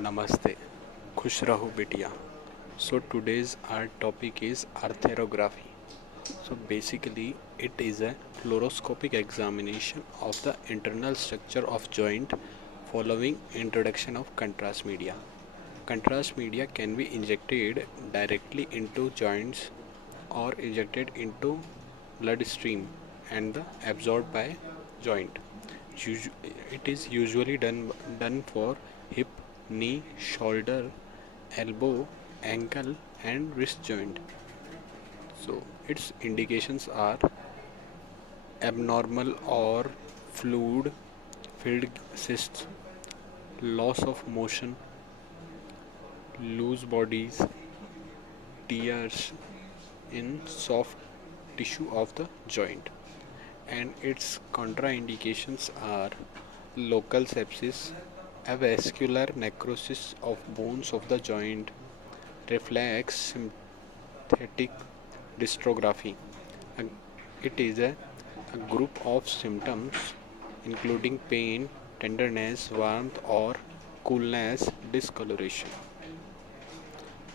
Namaste. Khush raho bitiya. So today's our topic is arthrography. So basically it is a fluoroscopic examination of the internal structure of joint following introduction of contrast media. Contrast media can be injected directly into joints or injected into bloodstream and absorbed by joint. It is usually done for hip, knee, shoulder, elbow, ankle, and wrist joint. So its indications are abnormal or fluid filled cysts, loss of motion, loose bodies, tears in soft tissue of the joint. And its contraindications are local sepsis, avascular necrosis of bones of the joint, reflex sympathetic dystrophy. And it is a group of symptoms including pain, tenderness, warmth or coolness, discoloration.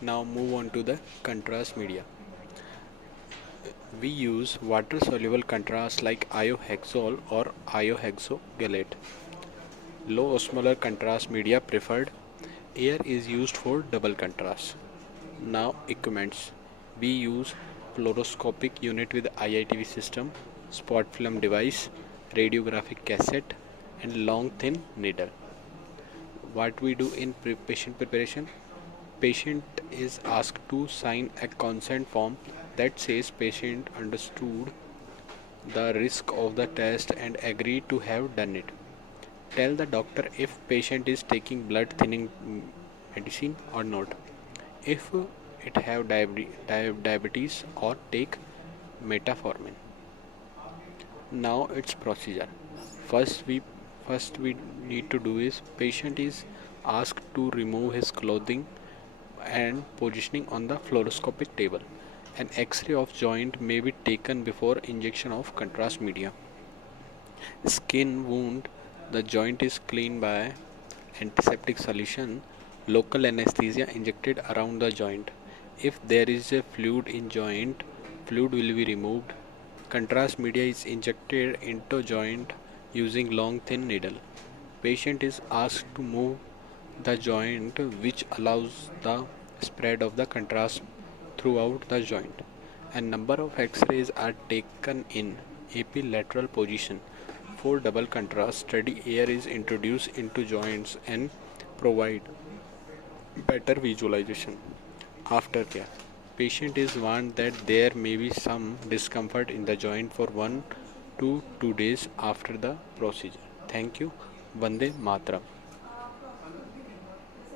Now move on to the contrast media. We use water soluble contrast like iohexol or iohexogalate. Low osmolar contrast media preferred. Air is used for double contrast. Now equipments. We use fluoroscopic unit with IITV system, spot film device, radiographic cassette and long thin needle. What we do in patient preparation? Patient is asked to sign a consent form that says patient understood the risk of the test and agreed to have done it. Tell the doctor if patient is taking blood thinning medicine or not. If it have diabetes or take metformin. Now its procedure. First we first we need to do is patient is asked to remove his clothing and positioning on the fluoroscopic table. An X-ray of joint may be taken before injection of contrast media. Skin wound, the joint is cleaned by antiseptic solution, local anesthesia injected around the joint. If there is a fluid in joint, fluid will be removed. Contrast media is injected into joint using long thin needle. Patient is asked to move the joint which allows the spread of the contrast throughout the joint. A number of X-rays are taken in epilateral position. For double contrast, steady air is introduced into joints and provide better visualization. Aftercare. Patient is warned that there may be some discomfort in the joint for 1 to 2 days after the procedure. Thank you. Vande Matram.